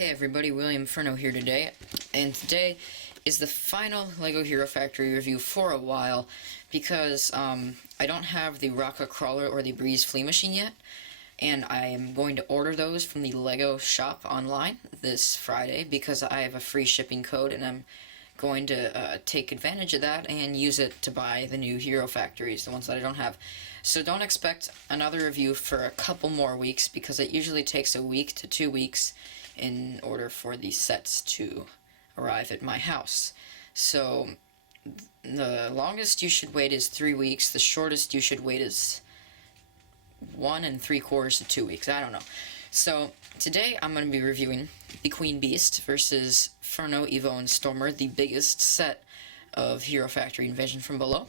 Hey everybody, William Furno here today, and today is the final LEGO Hero Factory review for a while, because I don't have the Rocka Crawler or the Breez Flea Machine yet, and I am going to order those from the LEGO shop online this Friday, because I have a free shipping code, and I'm going to take advantage of that and use it to buy the new Hero Factories, the ones that I don't have. So don't expect another review for a couple more weeks, because it usually takes a week to 2 weeks in order for these sets to arrive at my house. So the longest you should wait is 3 weeks, the shortest you should wait is 1 3/4 to 2 weeks, I don't know. So today I'm going to be reviewing the Queen Beast versus Furno, Evo, and Stormer, the biggest set of Hero Factory Invasion from below.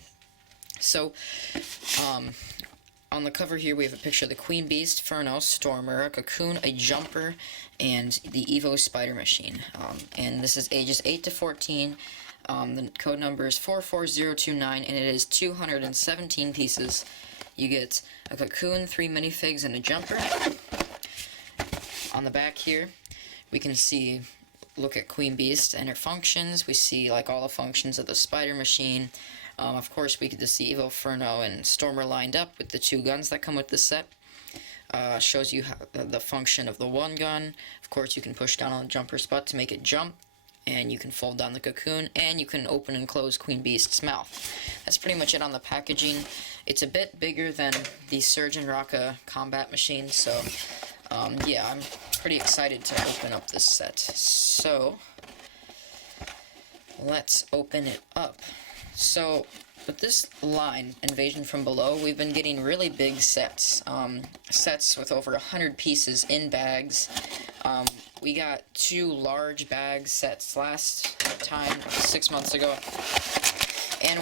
So on the cover here we have a picture of the Queen Beast, Furno, Stormer, a Cocoon, a Jumper, and the Evo Spider Machine. And this is ages 8 to 14. The code number is 44029, and it is 217 pieces. You get a Cocoon, 3 minifigs, and a Jumper. On the back here, we can see, look at Queen Beast and her functions. We see like all the functions of the Spider Machine. Of course, we get to see Evo, Furno, and Stormer lined up with the 2 guns that come with the set. Shows you how, the function of the one gun. Of course, you can push down on the jumper spot to make it jump, and you can fold down the Cocoon, and you can open and close Queen Beast's mouth. That's pretty much it on the packaging. It's a bit bigger than the Surge and Rocka combat machine, so yeah, I'm pretty excited to open up this set. So let's open it up. So with this line, Invasion from Below, we've been getting really big sets. Sets with over 100 pieces in bags. We got 2 large bag sets last time, 6 months ago. And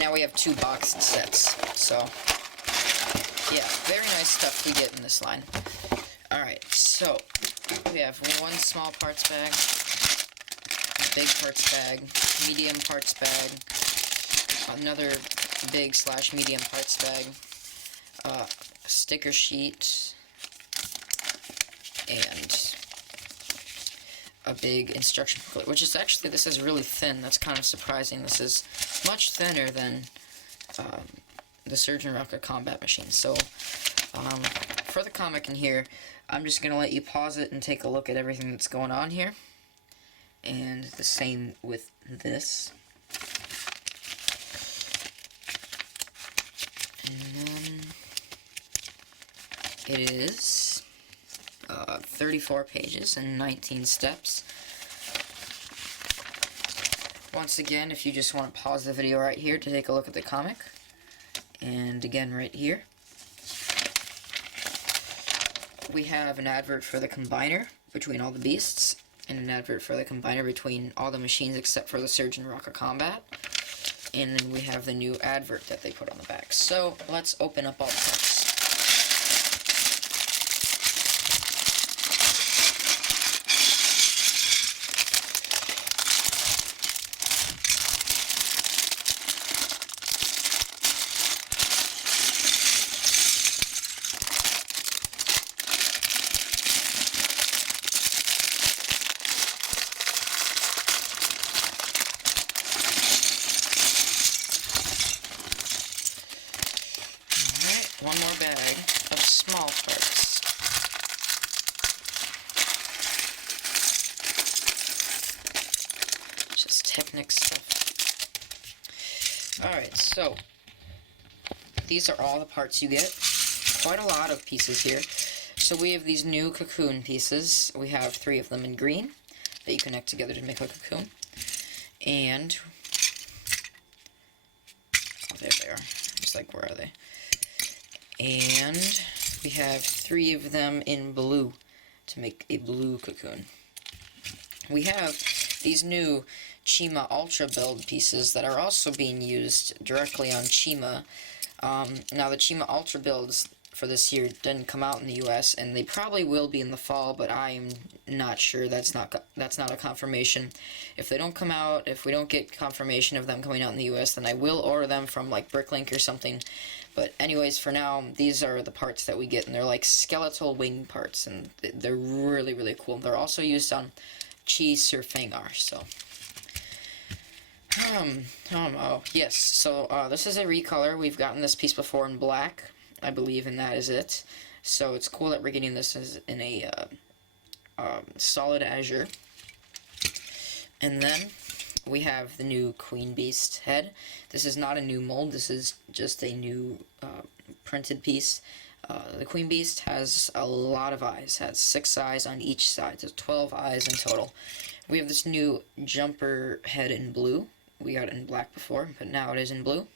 now we have 2 boxed sets. So, yeah, very nice stuff we get in this line. Alright, so we have 1 small parts bag, big parts bag, medium parts bag, another big / medium parts bag, sticker sheet, and a big instruction booklet, which is actually, this is really thin. That's kind of surprising. This is much thinner than the Surge and Rocka combat machine. So for the comic in here, I'm just going to let you pause it and take a look at everything that's going on here. And the same with this. And then it is 34 pages and 19 steps. Once again, if you just want to pause the video right here to take a look at the comic, and again right here, we have an advert for the combiner between all the beasts, and an advert for the combiner between all the machines except for the Surge and Rocka Combat. And then we have the new advert that they put on the back. So let's open up all the parts. One more bag of small parts. Just Technic stuff. Alright, so these are all the parts you get. Quite a lot of pieces here. So we have these new Cocoon pieces. We have 3 of them in green that you connect together to make a Cocoon. And oh, there they are. Just like, where are they? And we have 3 of them in blue to make a blue Cocoon. We have these new Chima Ultra build pieces that are also being used directly on Chima. Now the Chima Ultra builds for this year didn't come out in the U.S., and they probably will be in the fall, but I'm not sure. That's not a confirmation. If they don't come out, if we don't get confirmation of them coming out in the U.S., then I will order them from like Bricklink or something. But anyways, for now, these are the parts that we get, and they're like skeletal wing parts, and they're really, really cool. They're also used on Cheese or Fangar, so... oh, yes, so, this is a recolor. We've gotten this piece before in black, I believe, and that is it. So it's cool that we're getting this in a, solid azure. And then we have the new Queen Beast head. This is not a new mold, this is just a new, printed piece. The Queen Beast has a lot of eyes, has 6 eyes on each side, so 12 eyes in total. We have this new jumper head in blue. We got it in black before, but now it is in blue.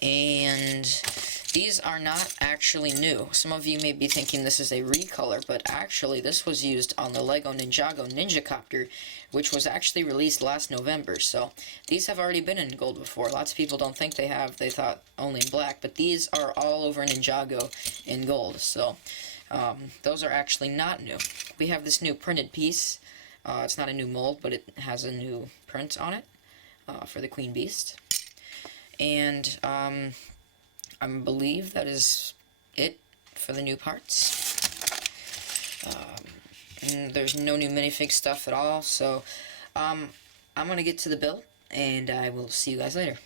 And these are not actually new. Some of you may be thinking this is a recolor, but actually this was used on the LEGO Ninjago Ninja Copter, which was actually released last November. So these have already been in gold before. Lots of people don't think they have. They thought only in black, but these are all over Ninjago in gold. So those are actually not new. We have this new printed piece. It's not a new mold, but it has a new print on it. For the Queen Beast. And I believe that is it for the new parts. And there's no new minifig stuff at all, so I'm gonna get to the build, and I will see you guys later.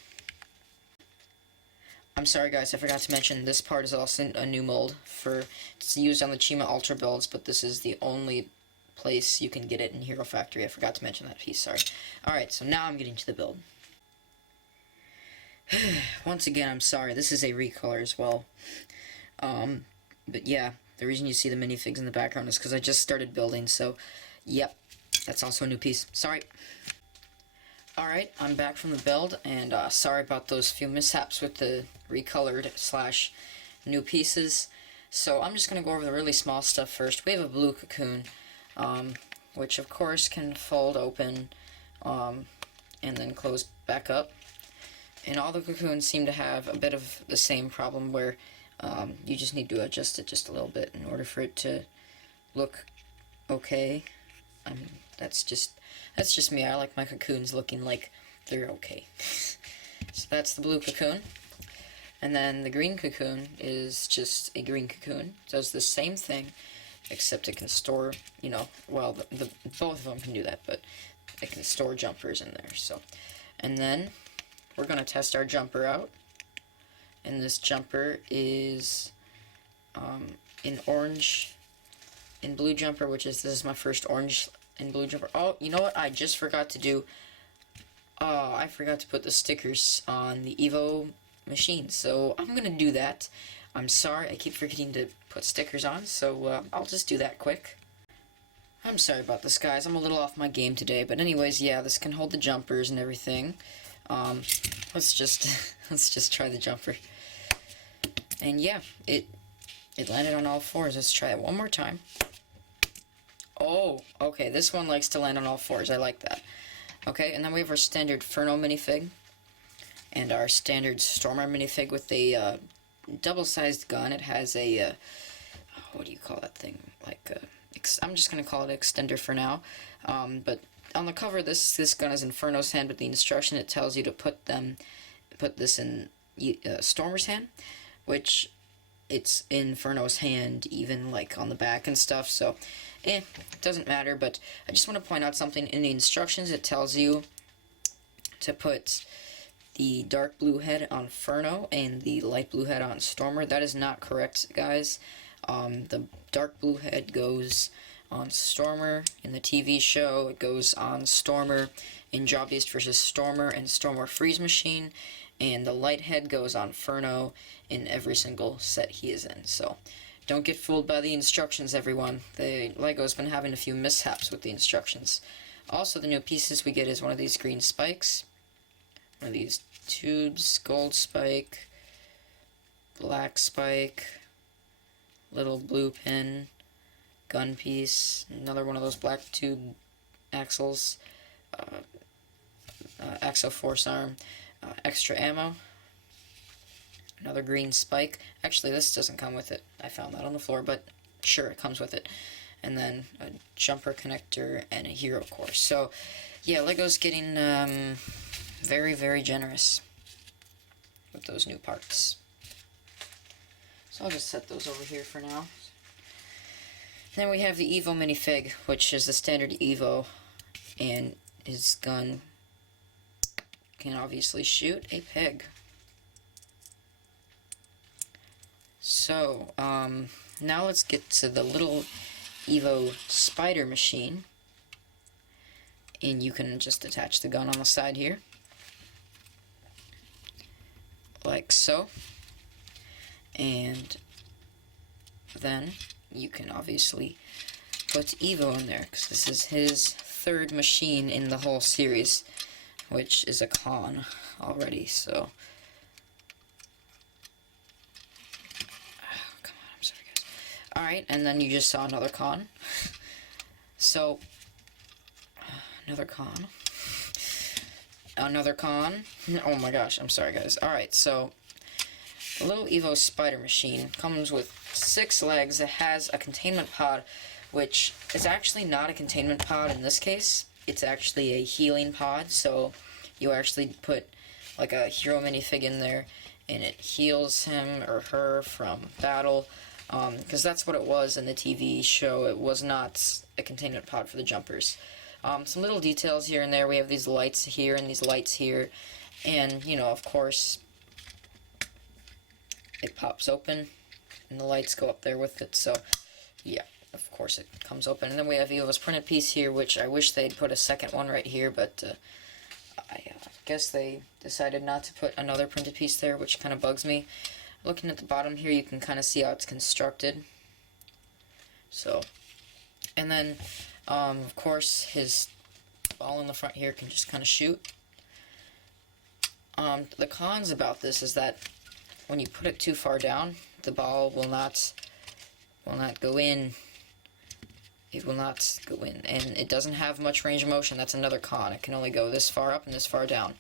I'm sorry guys, I forgot to mention this part is also a new mold. It's used on the Chima Ultra builds, but this is the only place you can get it in Hero Factory. I forgot to mention that piece, sorry. Alright, so now I'm getting to the build. Once again, I'm sorry, this is a recolor as well. But yeah, the reason you see the minifigs in the background is because I just started building, so yep, that's also a new piece. Sorry. Alright, I'm back from the build, and sorry about those few mishaps with the recolored / new pieces. So I'm just going to go over the really small stuff first. We have a blue Cocoon. Which of course can fold open and then close back up. And all the Cocoons seem to have a bit of the same problem where you just need to adjust it just a little bit in order for it to look okay. I mean, that's just me. I like my Cocoons looking like they're okay. So that's the blue Cocoon. And then the green Cocoon is just a green Cocoon. It does the same thing, except it can store, you know, well, both of them can do that, but it can store jumpers in there, so. And then, we're going to test our jumper out, and this jumper is in orange and blue jumper, this is my first orange and blue jumper. Oh, you know what, I just forgot to do, I forgot to put the stickers on the Evo Machine, so I'm going to do that. I'm sorry, I keep forgetting to put stickers on, so I'll just do that quick. I'm sorry about this, guys. I'm a little off my game today, but anyways, yeah, this can hold the jumpers and everything. Let's just try the jumper. And yeah, it landed on all fours. Let's try it one more time. Oh, okay, this one likes to land on all fours. I like that. Okay, and then we have our standard Furno minifig, and our standard Stormer minifig with a double-sized gun. It has a, what do you call that thing? Like, I'm just going to call it an extender for now. But on the cover, this gun is in Furno's hand, but the instruction, it tells you to put this in Stormer's hand, which it's in Furno's hand, even like on the back and stuff, so it doesn't matter. But I just want to point out something. In the instructions, it tells you to put the dark blue head on Furno and the light blue head on Stormer. That is not correct, guys. The dark blue head goes on Stormer in the TV show. It goes on Stormer in Job Beast vs. Stormer and Stormer Freeze Machine. And the light head goes on Furno in every single set he is in. So don't get fooled by the instructions, everyone. The LEGO's been having a few mishaps with the instructions. Also, the new pieces we get is one of these green spikes, one of these tubes, gold spike, black spike, little blue pin, gun piece, another one of those black tube axles, Axo Force Arm, extra ammo, Another green spike. Actually, this doesn't come with it. I found that on the floor, but sure, it comes with it. And then a jumper connector and a hero course. So, yeah, LEGO's getting very, very generous with those new parts. So I'll just set those over here for now. Then we have the Evo Minifig, which is the standard Evo, and his gun can obviously shoot a pig. So, now let's get to the little Evo spider machine. And you can just attach the gun on the side here. Like so. And then you can obviously put Evo in there, because this is his third machine in the whole series, which is a con already, so... Oh, come on, I'm sorry, guys. Alright, and then you just saw another con. So, another con. Another con. Oh my gosh, I'm sorry, guys. Alright, so, the little Evo spider machine comes with 6 legs. It has a containment pod, which is actually not a containment pod in this case. It's actually a healing pod, so you actually put like a hero minifig in there, and it heals him or her from battle, because that's what it was in the TV show. It was not a containment pod for the jumpers. Some little details here and there. We have these lights here and these lights here, and, you know, of course, it pops open, and the lights go up there with it, so, yeah, of course it comes open. And then we have Evo's printed piece here, which I wish they'd put a second one right here, but I guess they decided not to put another printed piece there, which kind of bugs me. Looking at the bottom here, you can kind of see how it's constructed. So, and then, of course, his ball in the front here can just kind of shoot. The cons about this is that when you put it too far down, the ball will not go in. It will not go in, and it doesn't have much range of motion. That's another con. It can only go this far up and this far down.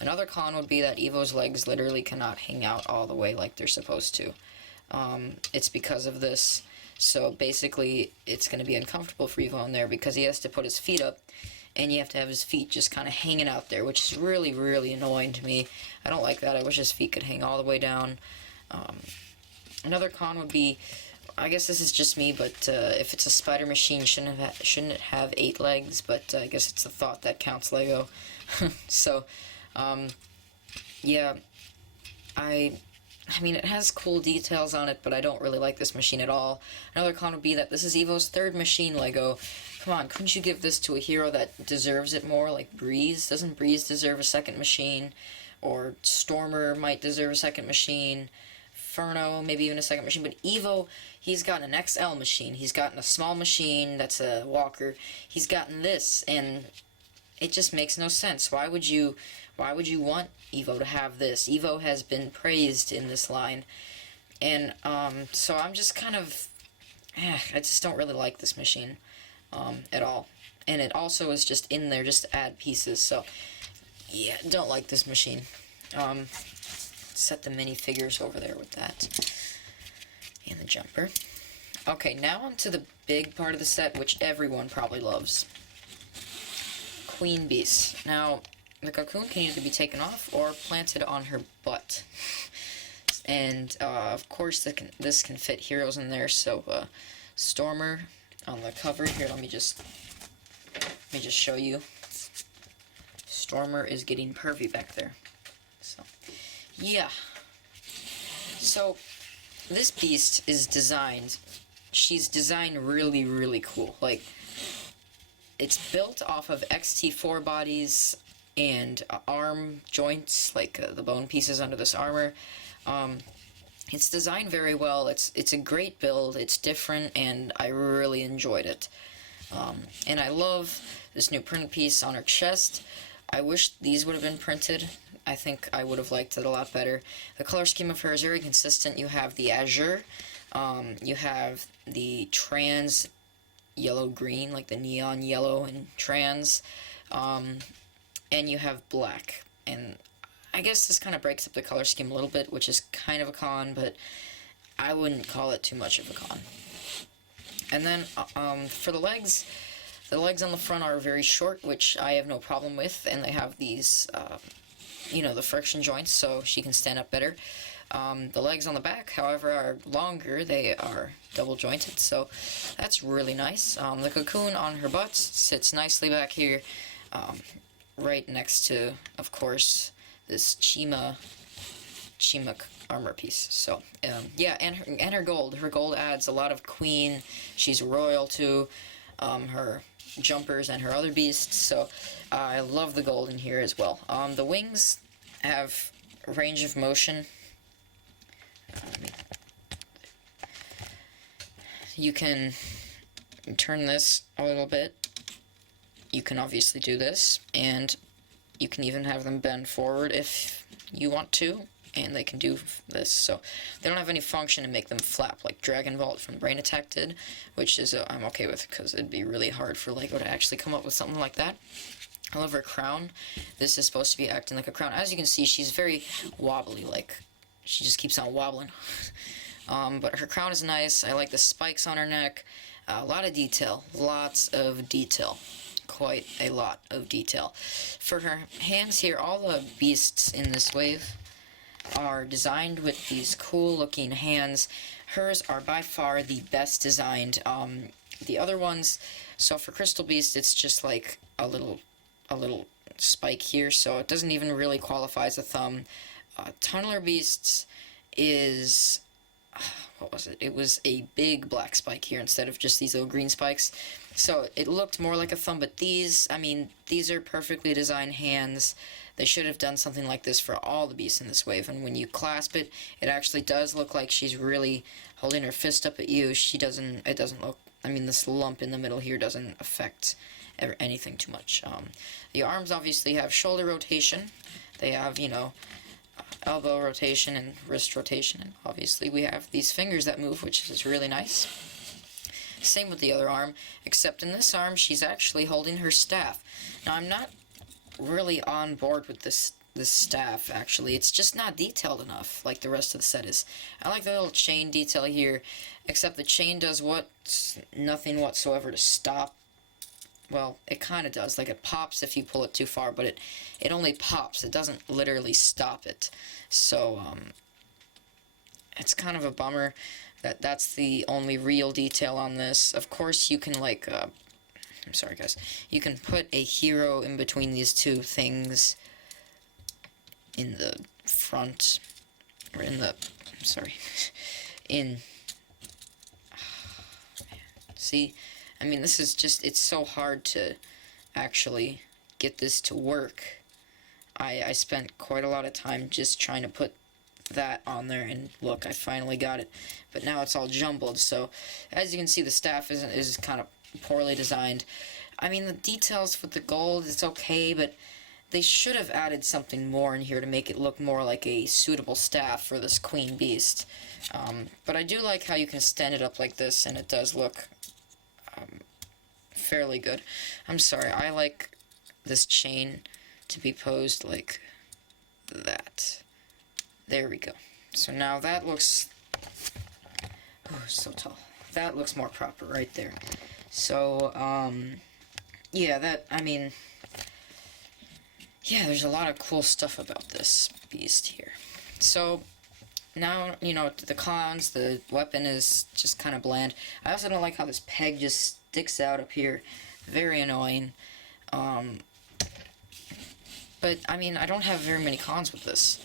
Another con would be that Evo's legs literally cannot hang out all the way like they're supposed to. It's because of this. So basically, it's going to be uncomfortable for Evo in there because he has to put his feet up, and you have to have his feet just kind of hanging out there, which is really, really annoying to me. I don't like that. I wish his feet could hang all the way down. Another con would be, I guess this is just me, but if it's a spider machine, shouldn't it have 8 legs? But I guess it's the thought that counts, Lego. So, yeah, I mean, it has cool details on it, but I don't really like this machine at all. Another con would be that this is Evo's 3rd machine, Lego. Come on, couldn't you give this to a hero that deserves it more, like Breez? Doesn't Breez deserve a 2nd machine? Or Stormer might deserve a 2nd machine. Furno, maybe even a 2nd machine. But Evo, he's gotten an XL machine. He's gotten a small machine that's a walker. He's gotten this, and it just makes no sense. Why would you want Evo to have this? Evo has been praised in this line. And, so I'm just kind of, I just don't really like this machine, at all. And it also is just in there just to add pieces, so, yeah, don't like this machine. Set the minifigures over there with that. And the jumper. Okay, now on to the big part of the set, which everyone probably loves. Queen Beast. Now, the Cocoon can either be taken off or planted on her butt. And, of course, this can fit heroes in there, so, Stormer on the cover. Here, let me just show you. Stormer is getting pervy back there. So, yeah. So, this beast is designed, she's designed really, really cool. Like, it's built off of XT4 bodies and arm joints, like the bone pieces under this armor. It's designed very well. It's a great build. It's different, and I really enjoyed it. And I love this new printed piece on her chest. I wish these would have been printed. I think I would have liked it a lot better. The color scheme of her is very consistent. You have the azure, you have the trans yellow-green, like the neon yellow and trans, and you have black. And I guess this kind of breaks up the color scheme a little bit, which is kind of a con, but I wouldn't call it too much of a con. And then for the legs on the front are very short, which I have no problem with, and they have these, you know, the friction joints, so she can stand up better. The legs on the back, however, are longer. They are double jointed, so that's really nice. The cocoon on her butt sits nicely back here, right next to, of course, this Chima armor piece. So yeah, and her gold. Her gold adds a lot of queen. She's royal to her jumpers and her other beasts. So I love the gold in here as well. The wings have range of motion. You can turn this a little bit. You can obviously do this, and you can even have them bend forward if you want to, and they can do this. So they don't have any function to make them flap like Dragon Vault from Brain Attack did, which is I'm okay with, because it'd be really hard for LEGO to actually come up with something like that. I love her crown. This is supposed to be acting like a crown. As you can see, she's very wobbly, like she just keeps on wobbling. But her crown is nice. I like the spikes on her neck. A lot of detail. Lots of detail. Quite a lot of detail. For her hands here, all the beasts in this wave are designed with these cool looking hands. Hers are by far the best designed. The other ones, so for Crystal Beast, it's just like a little spike here, so it doesn't even really qualify as a thumb. Tunneler Beasts is, what was it? It was a big black spike here instead of just these little green spikes. So it looked more like a thumb, but these, I mean, these are perfectly designed hands. They should have done something like this for all the beasts in this wave, and when you clasp it, it actually does look like she's really holding her fist up at you. It doesn't look, I mean, this lump in the middle here doesn't affect anything too much. The arms obviously have shoulder rotation. They have, you know, elbow rotation and wrist rotation, and obviously we have these fingers that move, which is really nice. Same with the other arm, except in this arm she's actually holding her staff. Now I'm not really on board with this staff, actually. It's just not detailed enough like the rest of the set is. I like the little chain detail here, except the chain does nothing whatsoever to stop. Well, it kind of does. Like, it pops if you pull it too far, but it only pops. It doesn't literally stop it. So, it's kind of a bummer that that's the only real detail on this. Of course, you can, like, I'm sorry, guys. You can put a hero in between these two things in the front, or in the, I'm sorry, in, see? I mean, this is just, it's so hard to actually get this to work. I spent quite a lot of time just trying to put that on there, and look, I finally got it. But now it's all jumbled, so as you can see, the staff is kind of poorly designed. I mean, the details with the gold, it's okay, but they should have added something more in here to make it look more like a suitable staff for this Queen Beast. But I do like how you can stand it up like this, and it does look fairly good. I'm sorry, I like this chain to be posed like that. There we go. So now that looks, oh, so tall. That looks more proper right there. So, yeah, that, I mean, yeah, there's a lot of cool stuff about this beast here. So, now, you know, the cons, the weapon is just kind of bland. I also don't like how this peg just sticks out up here. Very annoying. But, I mean, I don't have very many cons with this.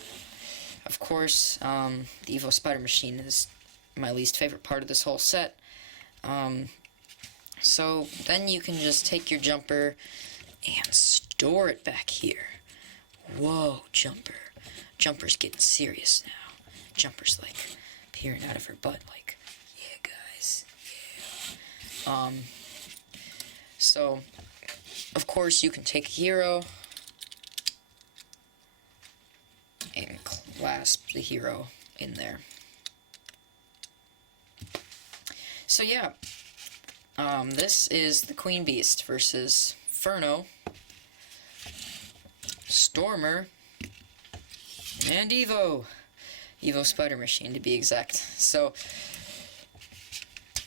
Of course, the Evo Spider Machine is my least favorite part of this whole set. So, then you can just take your jumper and store it back here. Whoa, Jumper. Jumper's getting serious now. Jumper's, like, peering out of her butt, like, yeah, guys, yeah. So, of course, you can take a hero and clasp the hero in there. So, yeah, this is the Queen Beast versus Furno, Stormer, And Evo Spider Machine to be exact. So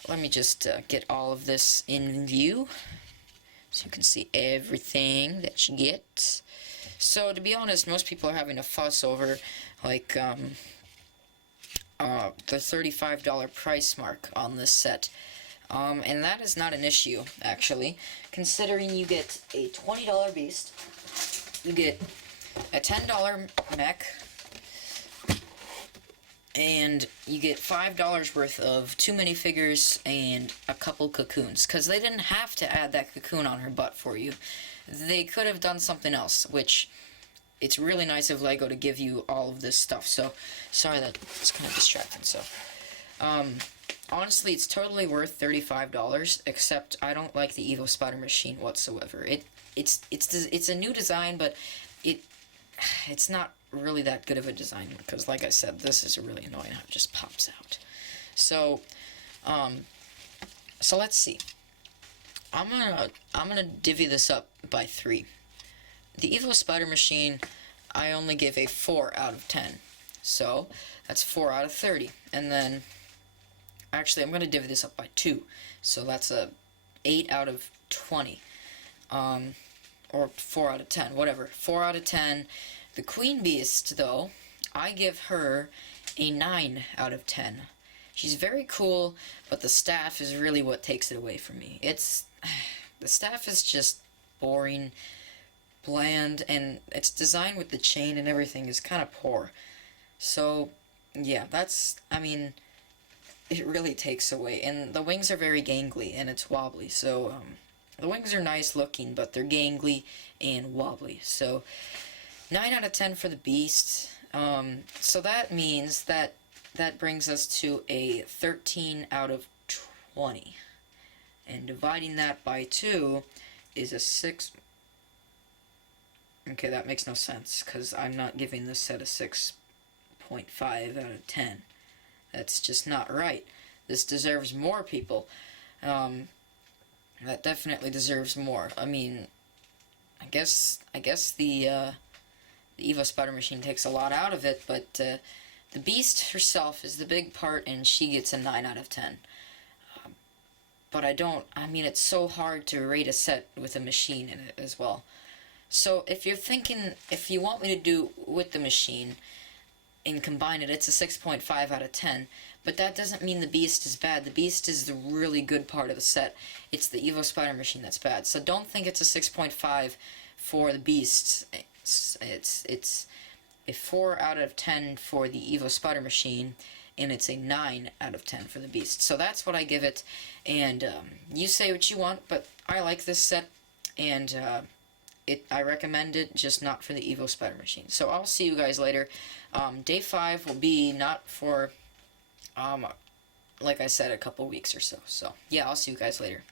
let me just get all of this in view so you can see everything that you get. So to be honest, most people are having a fuss over like the $35 price mark on this set. And that is not an issue, actually, considering you get a $20 beast, you get a $10 mech, and you get $5 worth of 2 minifigures and a couple cocoons, because they didn't have to add that cocoon on her butt for you. They could have done something else, which it's really nice of LEGO to give you all of this stuff. So, sorry that it's kind of distracting. So, honestly, it's totally worth $35, except I don't like the Evo Spider Machine whatsoever. It's a new design, but it's not really that good of a design, because like I said, this is really annoying how it just pops out. So so let's see. I'm gonna divvy this up by 3. The Evo Spider Machine, I only give a 4 out of 10. So that's 4 out of 30. And then actually I'm gonna divvy this up by 2. So that's a 8 out of 20. Or 4 out of 10, whatever. 4 out of 10. The Queen Beast, though, I give her a 9 out of 10. She's very cool, but the staff is really what takes it away from me. The staff is just boring, bland, and its design with the chain and everything is kind of poor. So, yeah, it really takes away. And the wings are very gangly, and it's wobbly, so, the wings are nice looking, but they're gangly and wobbly. So, 9 out of 10 for the Beast. So that means that brings us to a 13 out of 20. And dividing that by 2 is a 6. Okay, that makes no sense, because I'm not giving this set a 6.5 out of 10. That's just not right. This deserves more, people. That definitely deserves more. I mean, I guess the Evo Spider Machine takes a lot out of it, but the Beast herself is the big part, and she gets a 9 out of 10. But it's so hard to rate a set with a machine in it as well. So if you want me to do with the machine and combine it, it's a 6.5 out of 10. But that doesn't mean the Beast is bad. The Beast is the really good part of the set. It's the Evo Spider Machine that's bad. So don't think it's a 6.5 for the Beast. It's a 4 out of 10 for the Evo Spider Machine, and it's a 9 out of 10 for the Beast. So that's what I give it, and you say what you want, but I like this set, and I recommend it, just not for the Evo Spider Machine. So I'll see you guys later. Day 5 will be not for, like I said, a couple weeks or so. So, yeah, I'll see you guys later.